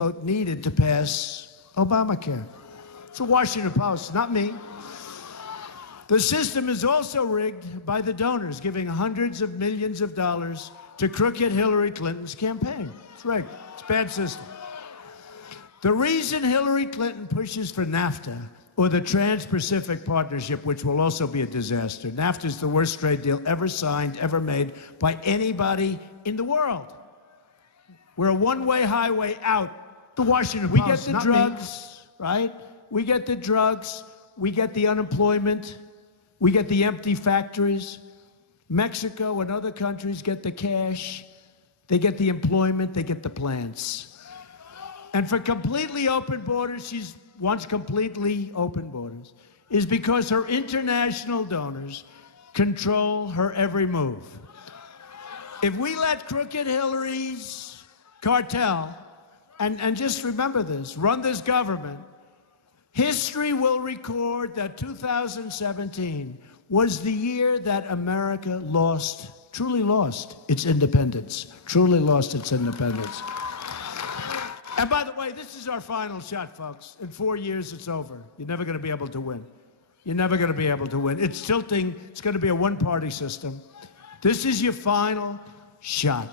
vote needed to pass Obamacare. It's the Washington Post, not me. The system is also rigged by the donors, giving hundreds of millions of dollars to crooked Hillary Clinton's campaign. It's rigged. It's a bad system. The reason Hillary Clinton pushes for NAFTA, or the Trans-Pacific Partnership, which will also be a disaster. NAFTA is the worst trade deal ever signed, ever made by anybody in the world. We're a one-way highway out. The Washington Post. We get the drugs, right? We get the drugs. We get the unemployment. We get the empty factories. Mexico and other countries get the cash. They get the employment. They get the plants. And for completely open borders, she wants completely open borders, is because her international donors control her every move. If we let crooked Hillary's cartel, and just remember this, run this government, history will record that 2017 was the year that America truly lost its independence. Truly lost its independence. And by the way, this is our final shot, folks. In 4 years, it's over. You're never going to be able to win. You're never going to be able to win. It's tilting. It's going to be a one-party system. This is your final shot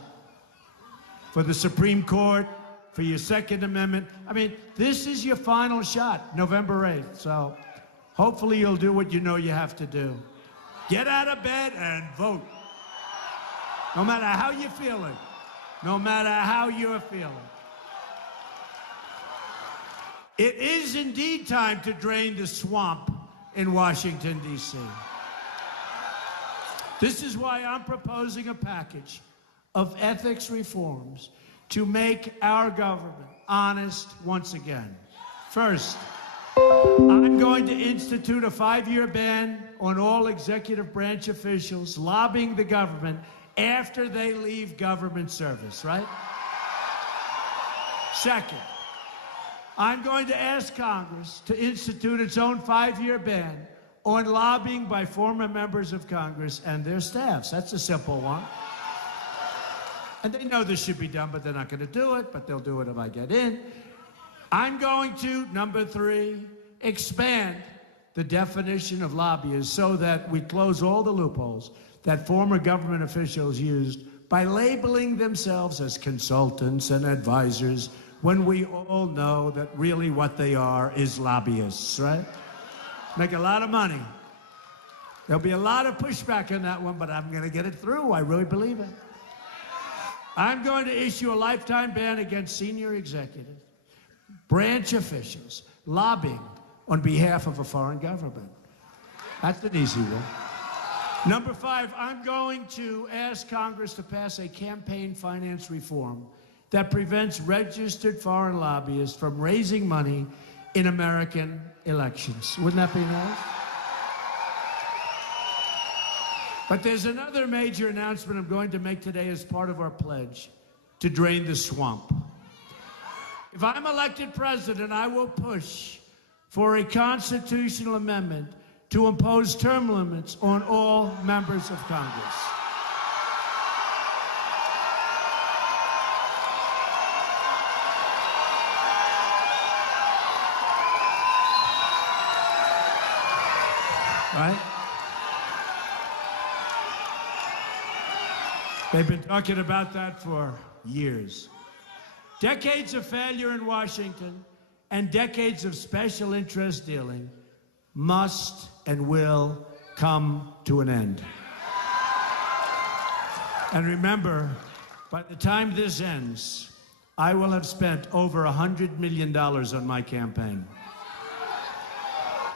for the Supreme Court, for your Second Amendment. I mean, this is your final shot, November 8th. So hopefully you'll do what you know you have to do. Get out of bed and vote. No matter how you're feeling. No matter how you're feeling. It is indeed time to drain the swamp in Washington, D.C. This is why I'm proposing a package of ethics reforms to make our government honest once again. First, I'm going to institute a 5-year ban on all executive branch officials lobbying the government after they leave government service, right? Second, I'm going to ask Congress to institute its own 5-year ban on lobbying by former members of Congress and their staffs. That's a simple one. And they know this should be done, but they're not going to do it, but they'll do it if I get in. I'm going to, number 3, expand the definition of lobbyists so that we close all the loopholes that former government officials used by labeling themselves as consultants and advisors when we all know that really what they are is lobbyists, right? Make a lot of money. There'll be a lot of pushback on that one, but I'm going to get it through. I really believe it. I'm going to issue a lifetime ban against senior executives, branch officials, lobbying on behalf of a foreign government. That's an easy one. Number 5, I'm going to ask Congress to pass a campaign finance reform that prevents registered foreign lobbyists from raising money in American elections. Wouldn't that be nice? But there's another major announcement I'm going to make today as part of our pledge to drain the swamp. If I'm elected president, I will push for a constitutional amendment to impose term limits on all members of Congress. Right? They've been talking about that for years. Decades of failure in Washington and decades of special interest dealing must and will come to an end. And remember, by the time this ends, I will have spent over $100 million on my campaign.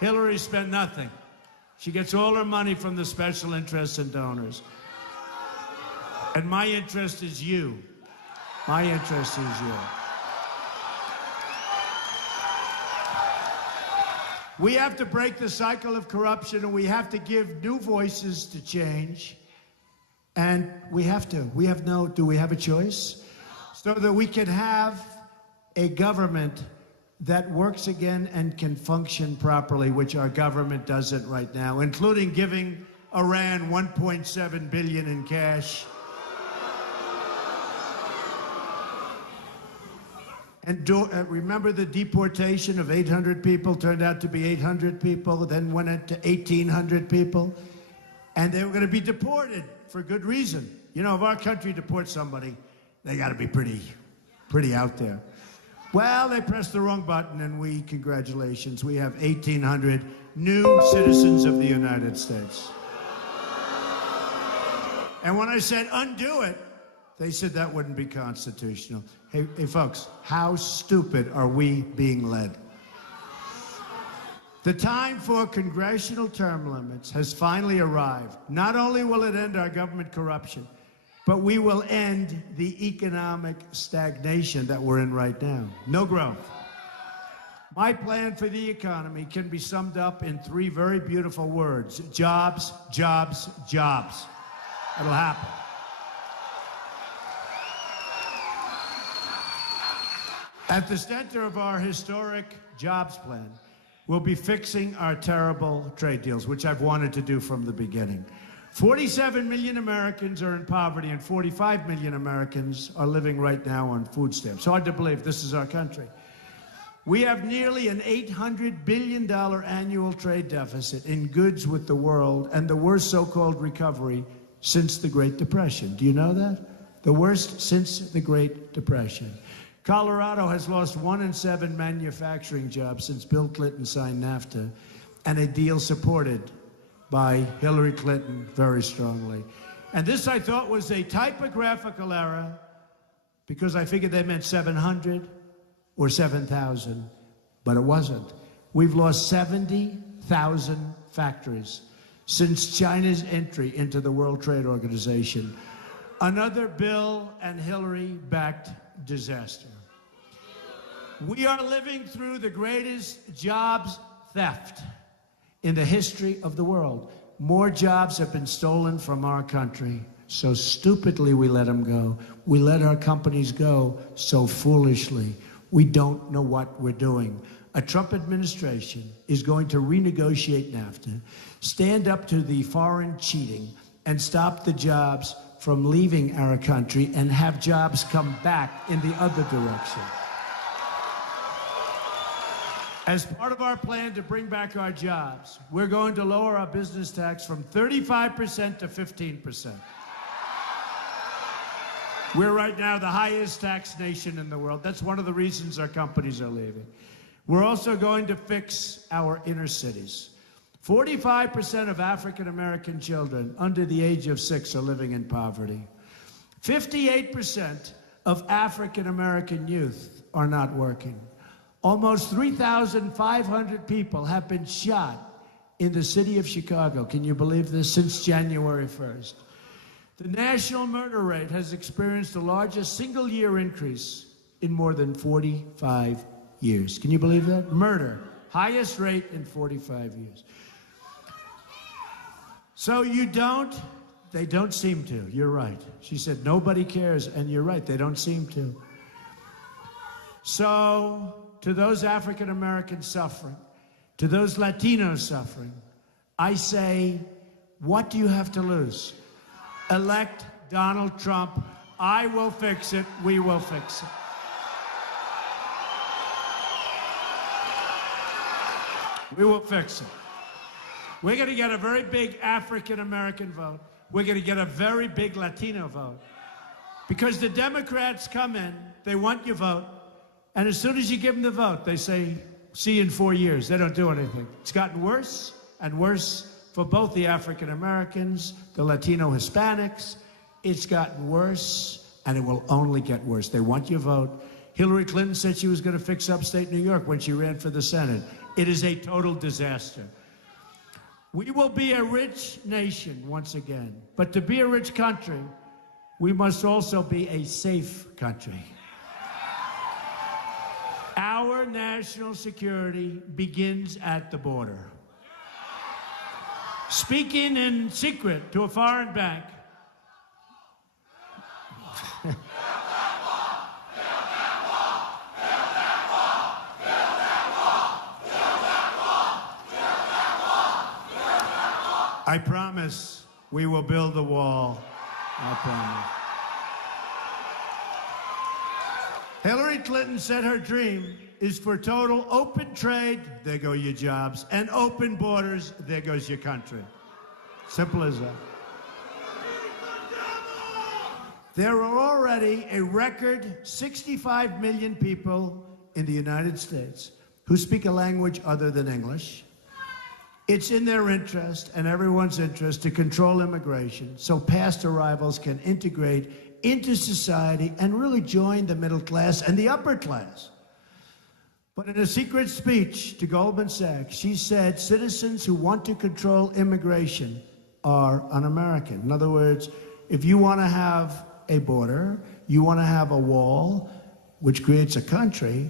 Hillary spent nothing. She gets all her money from the special interests and donors. And my interest is you. My interest is you. We have to break the cycle of corruption, and we have to give new voices to change. And we have to. Do we have a choice? So that we can have a government that works again and can function properly, which our government doesn't right now, including giving Iran $1.7 billion in cash. And remember the deportation of 800 people turned out to be 800 people, then went into 1,800 people, and they were going to be deported for good reason. You know, if our country deports somebody, they got to be pretty out there. Well, they pressed the wrong button, and congratulations, we have 1,800 new citizens of the United States. And when I said undo it, they said that wouldn't be constitutional. Hey, folks, how stupid are we being led? The time for congressional term limits has finally arrived. Not only will it end our government corruption, but we will end the economic stagnation that we're in right now. No growth. My plan for the economy can be summed up in 3 very beautiful words: jobs, jobs, jobs. It'll happen. At the center of our historic jobs plan, we'll be fixing our terrible trade deals, which I've wanted to do from the beginning. 47 million Americans are in poverty, and 45 million Americans are living right now on food stamps. Hard to believe this is our country. We have nearly an $800 billion annual trade deficit in goods with the world, and the worst so-called recovery since the Great Depression. Do you know that? The worst since the Great Depression. Colorado has lost 1 in 7 manufacturing jobs since Bill Clinton signed NAFTA, and a deal supported by Hillary Clinton very strongly. And this, I thought, was a typographical error, because I figured they meant 700 or 7,000, but it wasn't. We've lost 70,000 factories since China's entry into the World Trade Organization. Another Bill and Hillary-backed disaster. We are living through the greatest jobs theft in the history of the world. More jobs have been stolen from our country. So stupidly we let them go. We let our companies go so foolishly. We don't know what we're doing. A Trump administration is going to renegotiate NAFTA, stand up to the foreign cheating, and stop the jobs from leaving our country and have jobs come back in the other direction. As part of our plan to bring back our jobs, we're going to lower our business tax from 35% to 15%. We're right now the highest taxed nation in the world. That's one of the reasons our companies are leaving. We're also going to fix our inner cities. 45% of African-American children under the age of 6 are living in poverty. 58% of African-American youth are not working. Almost 3,500 people have been shot in the city of Chicago. Can you believe this? Since January 1st. The national murder rate has experienced the largest single-year increase in more than 45 years. Can you believe that? Murder, highest rate in 45 years. So they don't seem to. You're right. She said, nobody cares, and you're right, they don't seem to. So, to those African Americans suffering, to those Latinos suffering, I say, what do you have to lose? Elect Donald Trump. I will fix it. We will fix it. We will fix it. We're going to get a very big African American vote. We're going to get a very big Latino vote. Because the Democrats come in, they want your vote, and as soon as you give them the vote, they say, see you in 4 years. They don't do anything. It's gotten worse and worse for both the African Americans, the Latino Hispanics. It's gotten worse, and it will only get worse. They want your vote. Hillary Clinton said she was going to fix upstate New York when she ran for the Senate. It is a total disaster. We will be a rich nation once again. But to be a rich country, we must also be a safe country. Our national security begins at the border. Speaking in secret to a foreign bank, I promise we will build the wall. I promise. Hillary Clinton said her dream is for total open trade, there go your jobs, and open borders, there goes your country. Simple as that. There are already a record 65 million people in the United States who speak a language other than English. It's in their interest and everyone's interest to control immigration so past arrivals can integrate into society and really join the middle class and the upper class. But in a secret speech to Goldman Sachs, she said citizens who want to control immigration are un-American. In other words, if you want to have a border, you want to have a wall, which creates a country,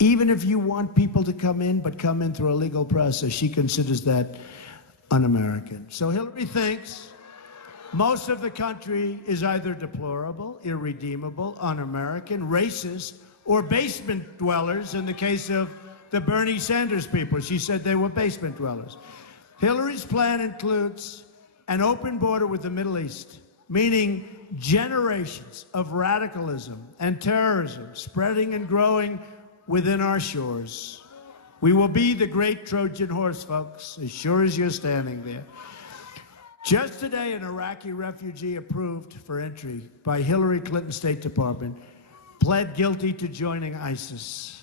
even if you want people to come in, but come in through a legal process, she considers that un-American. So Hillary thinks most of the country is either deplorable, irredeemable, un-American, racist, or basement dwellers in the case of the Bernie Sanders people. She said they were basement dwellers. Hillary's plan includes an open border with the Middle East, meaning generations of radicalism and terrorism spreading and growing within our shores. We will be the great Trojan horse, folks, as sure as you're standing there. Just today, an Iraqi refugee approved for entry by Hillary Clinton's State Department pled guilty to joining ISIS.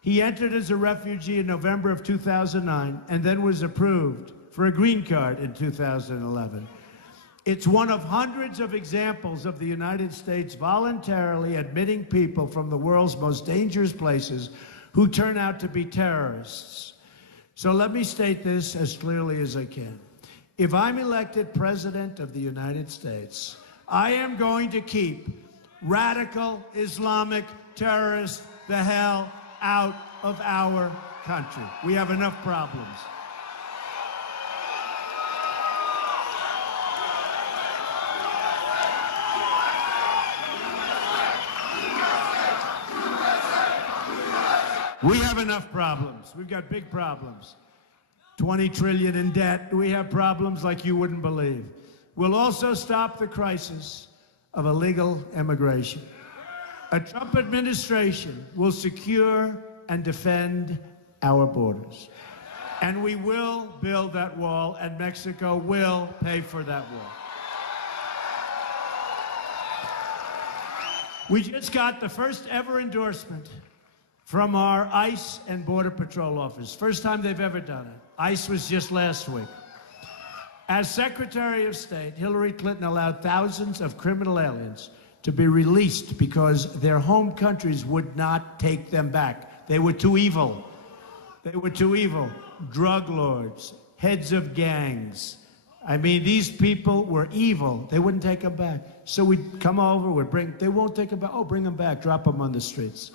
He entered as a refugee in November of 2009 and then was approved for a green card in 2011. It's one of hundreds of examples of the United States voluntarily admitting people from the world's most dangerous places who turn out to be terrorists. So let me state this as clearly as I can. If I'm elected President of the United States, I am going to keep radical Islamic terrorists the hell out of our country. We have enough problems. We have enough problems. We've got big problems. 20 trillion in debt. We have problems like you wouldn't believe. We'll also stop the crisis of illegal immigration. A Trump administration will secure and defend our borders. And we will build that wall, and Mexico will pay for that wall. We just got the first ever endorsement from our ICE and Border Patrol office. First time they've ever done it. ICE was just last week. As Secretary of State, Hillary Clinton allowed thousands of criminal aliens to be released because their home countries would not take them back. They were too evil. They were too evil. Drug lords, heads of gangs. I mean, these people were evil. They wouldn't take them back. So we'd come over, they won't take them back. Oh, bring them back, drop them on the streets.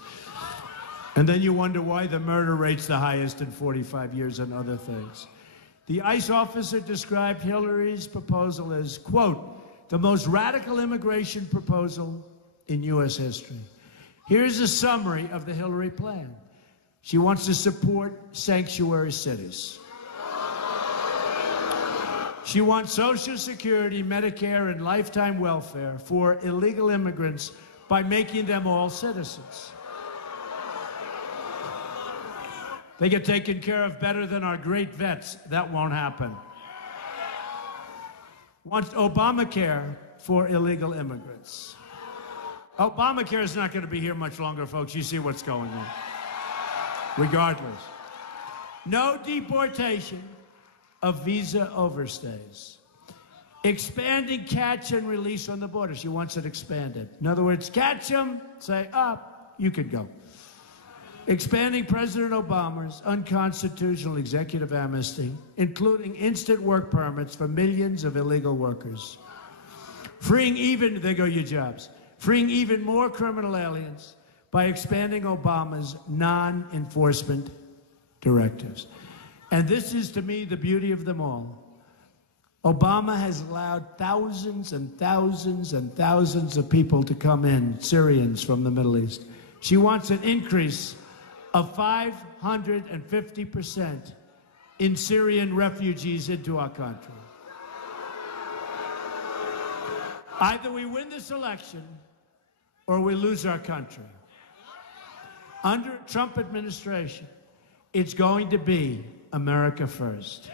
And then you wonder why the murder rate's the highest in 45 years and other things. The ICE officer described Hillary's proposal as, quote, the most radical immigration proposal in U.S. history. Here's a summary of the Hillary plan. She wants to support sanctuary cities. She wants Social Security, Medicare, and lifetime welfare for illegal immigrants by making them all citizens. They get taken care of better than our great vets. That won't happen. Wants Obamacare for illegal immigrants. Obamacare is not going to be here much longer, folks. You see what's going on. Regardless. No deportation of visa overstays. Expanding catch and release on the border. She wants it expanded. In other words, catch them, say, up, you could go. Expanding President Obama's unconstitutional executive amnesty, including instant work permits for millions of illegal workers. Freeing there go your jobs, freeing even more criminal aliens by expanding Obama's non-enforcement directives. And this is, to me, the beauty of them all. Obama has allowed thousands and thousands and thousands of people to come in, Syrians from the Middle East. She wants an increase of 550% in Syrian refugees into our country. Either we win this election or we lose our country. under a Trump administration, it's going to be America first.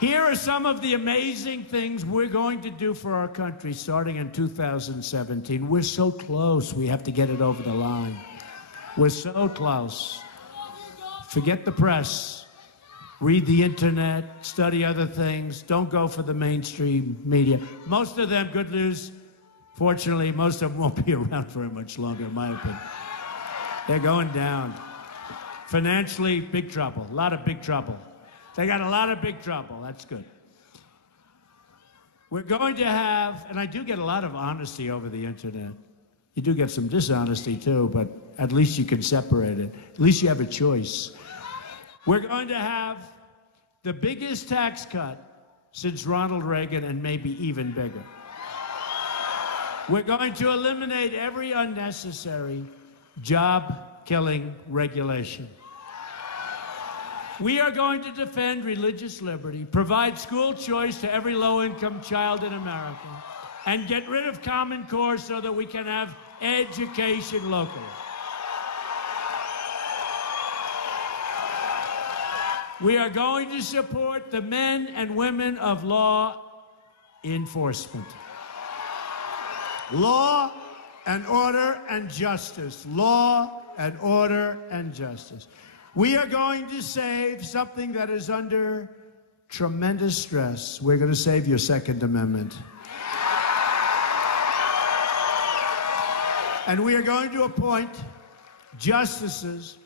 Here are some of the amazing things we're going to do for our country starting in 2017. We're so close, we have to get it over the line. We're so close. Forget the press. Read the internet, study other things. Don't go for the mainstream media. Most of them, good news, fortunately, most of them won't be around very much longer, in my opinion. They're going down. Financially, big trouble, a lot of big trouble. They got a lot of big trouble. That's good. We're going to have, and I do get a lot of honesty over the internet. You do get some dishonesty too, but at least you can separate it. At least you have a choice. We're going to have the biggest tax cut since Ronald Reagan, and maybe even bigger. We're going to eliminate every unnecessary job-killing regulation. We are going to defend religious liberty, provide school choice to every low-income child in America, and get rid of Common Core so that we can have education locally. We are going to support the men and women of law enforcement. Law and order and justice. Law and order and justice. We are going to save something that is under tremendous stress. We're going to save your Second Amendment. And we are going to appoint justices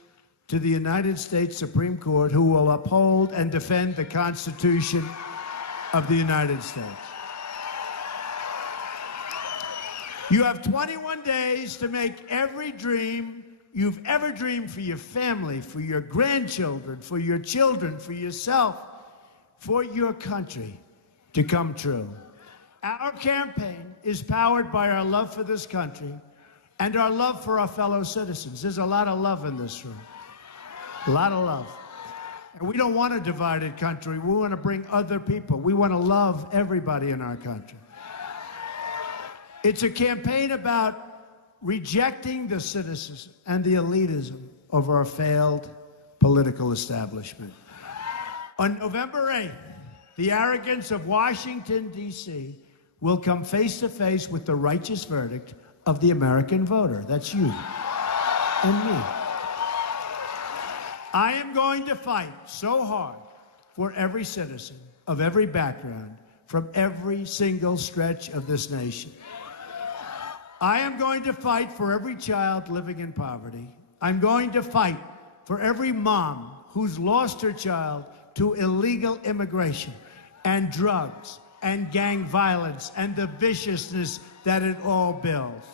to the United States Supreme Court who will uphold and defend the Constitution of the United States. You have 21 days to make every dream you've ever dreamed for your family, for your grandchildren, for your children, for yourself, for your country to come true. Our campaign is powered by our love for this country and our love for our fellow citizens. There's a lot of love in this room. A lot of love. And we don't want a divided country. We want to bring other people. We want to love everybody in our country. It's a campaign about rejecting the cynicism and the elitism of our failed political establishment. On November 8th, the arrogance of Washington, D.C. will come face to face with the righteous verdict of the American voter. That's you and me. I am going to fight so hard for every citizen of every background from every single stretch of this nation. I am going to fight for every child living in poverty. I'm going to fight for every mom who's lost her child to illegal immigration and drugs and gang violence and the viciousness that it all builds.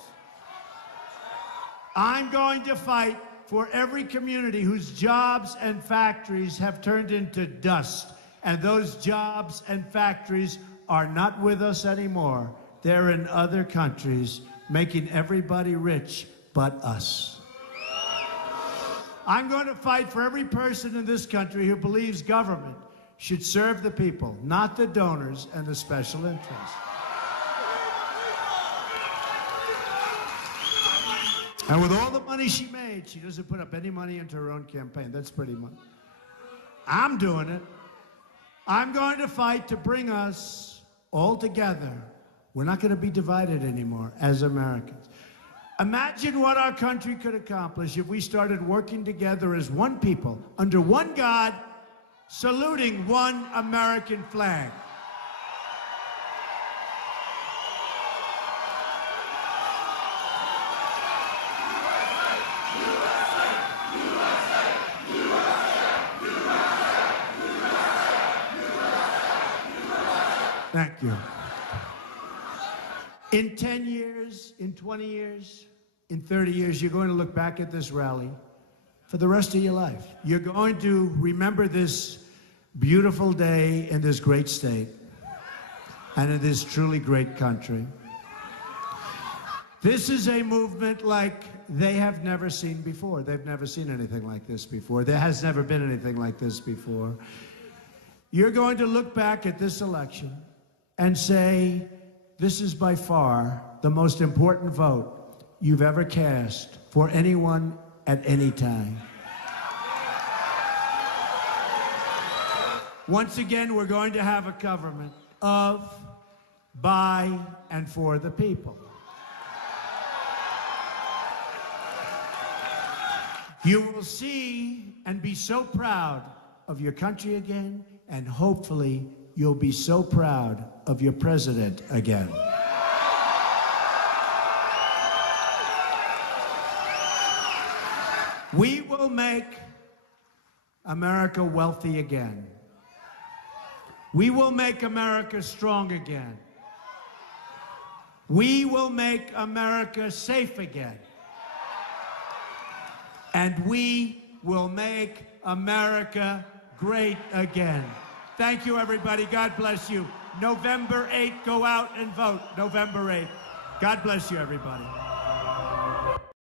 I'm going to fight for every community whose jobs and factories have turned into dust, and those jobs and factories are not with us anymore. They're in other countries, making everybody rich but us. I'm going to fight for every person in this country who believes government should serve the people, not the donors and the special interests. And with all the money she made, she doesn't put up any money into her own campaign. That's pretty much. I'm doing it. I'm going to fight to bring us all together. We're not going to be divided anymore as Americans. Imagine what our country could accomplish if we started working together as one people, under one God, saluting one American flag. Thank you. In 10 years, in 20 years, in 30 years, you're going to look back at this rally for the rest of your life. You're going to remember this beautiful day in this great state and in this truly great country. This is a movement like they have never seen before. They've never seen anything like this before. There has never been anything like this before. You're going to look back at this election and say, this is by far the most important vote you've ever cast for anyone at any time. Once again, we're going to have a government of, by, and for the people. You will see and be so proud of your country again, and hopefully you'll be so proud of your president again. We will make America wealthy again. We will make America strong again. We will make America safe again. And we will make America great again. Thank you, everybody. God bless you. November 8th, go out and vote. November 8th. God bless you, everybody.